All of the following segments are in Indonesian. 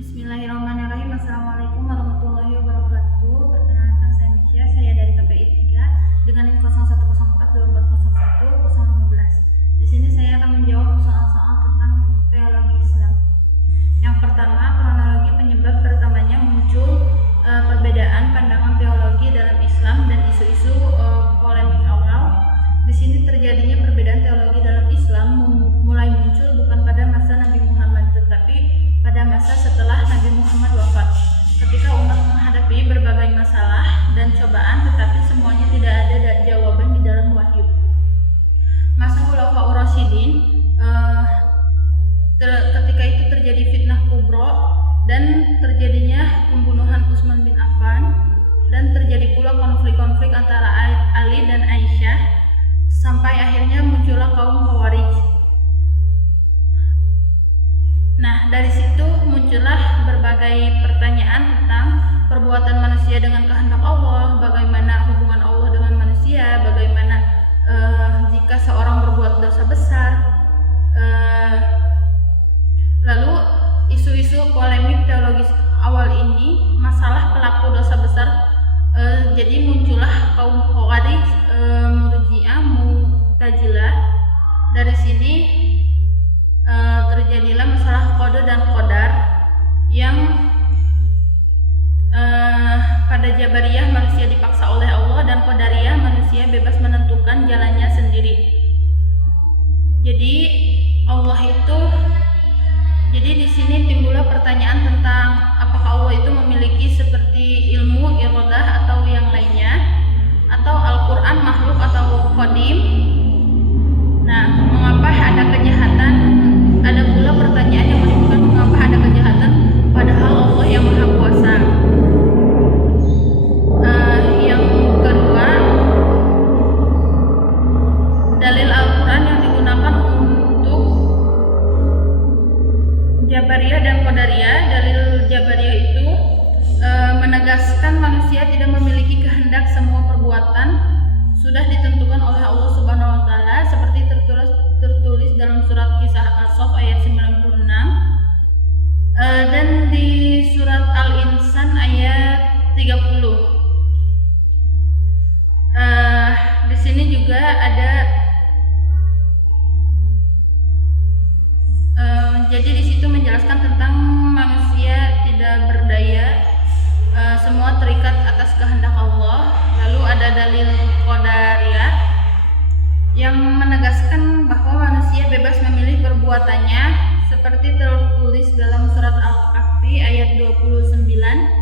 Bismillahirrahmanirrahim. Assalamualaikum warahmatullahi wabarakatuh. Perkenalkan saya Misha, saya dari KPI 3 dengan NIM 01142401 Di sini saya akan menjawab soal-soal tentang teologi Islam. Yang pertama, kronologi penyebab pertamanya muncul perbedaan pandangan teologi dalam Islam dan isu-isu polemik awal. Di sini terjadinya perbedaan teologi dalam Islam mulai muncul bukan pada masa Nabi Muhammad, tetapi pada masa setelah Nabi Muhammad wafat, ketika umat menghadapi berbagai masalah dan cobaan, tetapi semuanya tidak ada jawaban di dalam wahyu. Masa Khulafaur Rasyidin, ketika itu terjadi fitnah kubro dan terjadinya pembunuhan Utsman bin Affan, dan terjadi pula konflik-konflik antara Ali dan Aisyah, sampai akhirnya muncullah kaum Khawarij. Nah, dari situ muncullah berbagai pertanyaan tentang perbuatan manusia dengan kehendak Allah, bagaimana hubungan Allah dengan manusia, bagaimana jika seorang berbuat dosa besar. Lalu isu-isu polemik teologis awal ini, masalah pelaku dosa besar, jadi muncullah kaum Khawarij, Murji'ah, Mu'tazilah. Dari sini terjadilah masalah qada dan qadar, yang pada Jabariyah manusia dipaksa oleh Allah dan Qadariyah manusia bebas menentukan jalannya sendiri. Jadi di sini timbullah pertanyaan tentang apakah Allah itu memiliki seperti ilmu, iradah atau yang lainnya, atau Al-Qur'an makhluk atau qadim. Nah, mengapa ada kejahatan? Ada pula pertanyaan yang menimbulkan mengapa ada kejahatan padahal Allah yang Maha Kuasa. Yang kedua, dalil Al-Quran yang digunakan untuk Jabariyah dan Qadariyah. Dalil Jabariyah itu menegaskan manusia tidak memiliki kehendak, semua perbuatan sudah ditentukan oleh Allah Subhanahu wa taala, seperti tertulis dalam surat Kisah As-Saff ayat 96 dan di surat Al-Insan ayat 30. Di sini juga ada jadi di situ menjelaskan tentang manusia tidak berdaya, semua terikat atas kehendak Allah. Lalu ada dalil Qadariyah yang menegaskan bahwa manusia bebas memilih perbuatannya, seperti tertulis dalam surat Al-Kahfi ayat 29.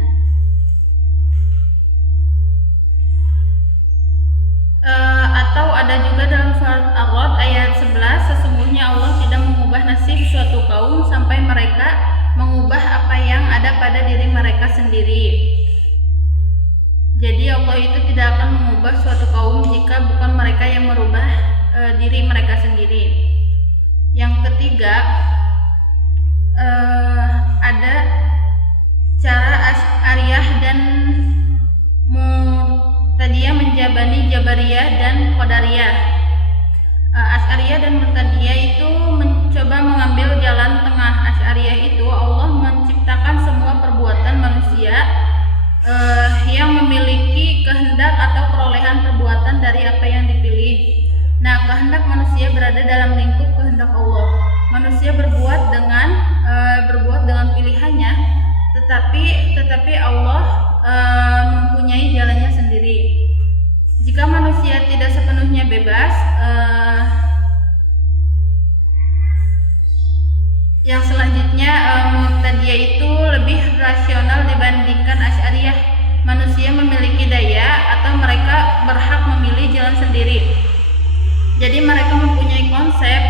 Atau ada juga dalam surat Ar-Ra'd ayat 11, sesungguhnya Allah tidak mengubah nasib suatu kaum sampai mereka mengubah apa yang ada pada diri mereka sendiri. Jadi Allah itu tidak akan mengubah suatu kaum jika bukan mereka yang merubah diri mereka sendiri. Yang ketiga, ada cara Asy'ariyah dan Mu'taziliyah menjabani Jabariyah dan Qadariyah. Asy'ariyah dan Mu'taziliyah itu mencoba mengambil jalan tengah. Asy'ariyah itu Allah menciptakan semua perbuatan manusia yang memiliki kehendak atau perolehan perbuatan dari apa yang dipilih. Nah, kehendak manusia berada dalam lingkup kehendak Allah. Manusia berbuat dengan pilihannya, tetapi Allah mempunyai jalannya sendiri. Jika manusia tidak sepenuhnya bebas, yang selanjutnya Mu'taziliyah itu lebih rasional dibandingkan Asy'ariyah. Manusia memiliki daya atau mereka berhak memilih jalan sendiri. Jadi mereka mempunyai konsep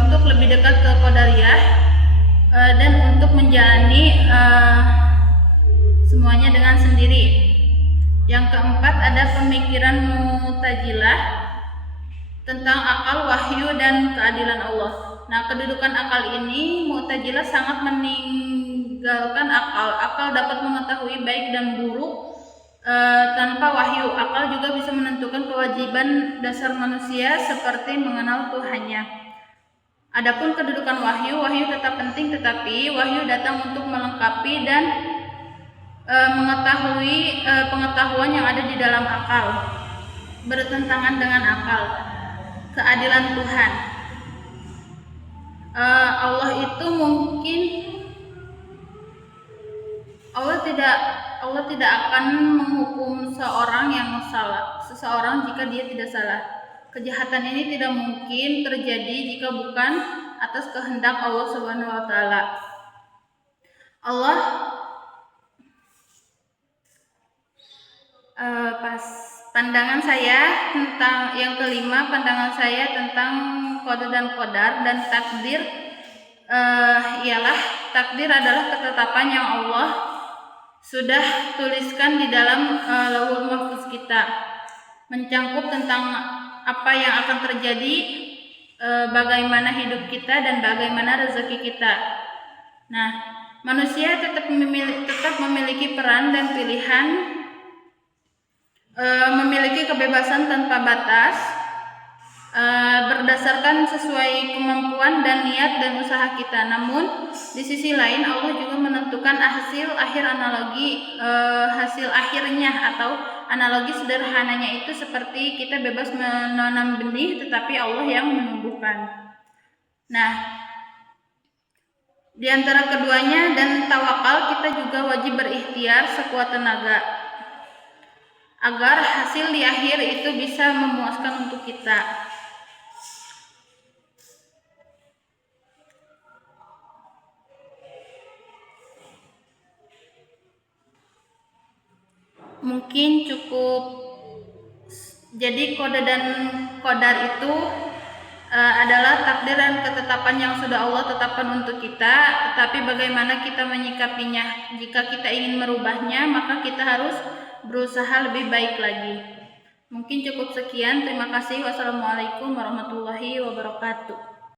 untuk lebih dekat ke Qadariyah dan untuk menjalani semuanya dengan sendiri. Yang keempat, ada pemikiran Mu'tazilah tentang akal, wahyu, dan keadilan Allah. Nah, kedudukan akal ini Mu'tazilah sangat meninggalkan akal. Akal dapat mengetahui baik dan buruk tanpa wahyu. Akal juga bisa menentukan kewajiban dasar manusia seperti mengenal Tuhannya. Adapun kedudukan wahyu, wahyu tetap penting, tetapi wahyu datang untuk melengkapi dan mengetahui pengetahuan yang ada di dalam akal, bertentangan dengan akal, keadilan Tuhan. Allah itu mungkin Allah tidak akan menghukum seseorang jika dia tidak salah. Kejahatan ini tidak mungkin terjadi jika bukan atas kehendak Allah Subhanahu wa taala. Pandangan saya tentang yang kelima, pandangan saya tentang qada dan qadar dan takdir ialah takdir adalah ketetapan yang Allah sudah tuliskan di dalam lauhul mahfuz kita, mencangkup tentang apa yang akan terjadi, bagaimana hidup kita dan bagaimana rezeki kita. Nah, manusia tetap memiliki peran dan pilihan, memiliki kebebasan tanpa batas, berdasarkan sesuai kemampuan dan niat dan usaha kita. Namun di sisi lain Allah juga menentukan hasil akhirnya atau analogi sederhananya itu seperti kita bebas menanam benih tetapi Allah yang menumbuhkan. Nah, di antara keduanya dan tawakal, kita juga wajib berikhtiar sekuat tenaga agar hasil di akhir itu bisa memuaskan untuk kita. Mungkin cukup. Jadi qada dan qadar itu adalah takdir dan ketetapan yang sudah Allah tetapkan untuk kita, tetapi bagaimana kita menyikapinya. Jika kita ingin merubahnya, maka kita harus berusaha lebih baik lagi. Mungkin cukup sekian. Terima kasih. Wassalamualaikum warahmatullahi wabarakatuh.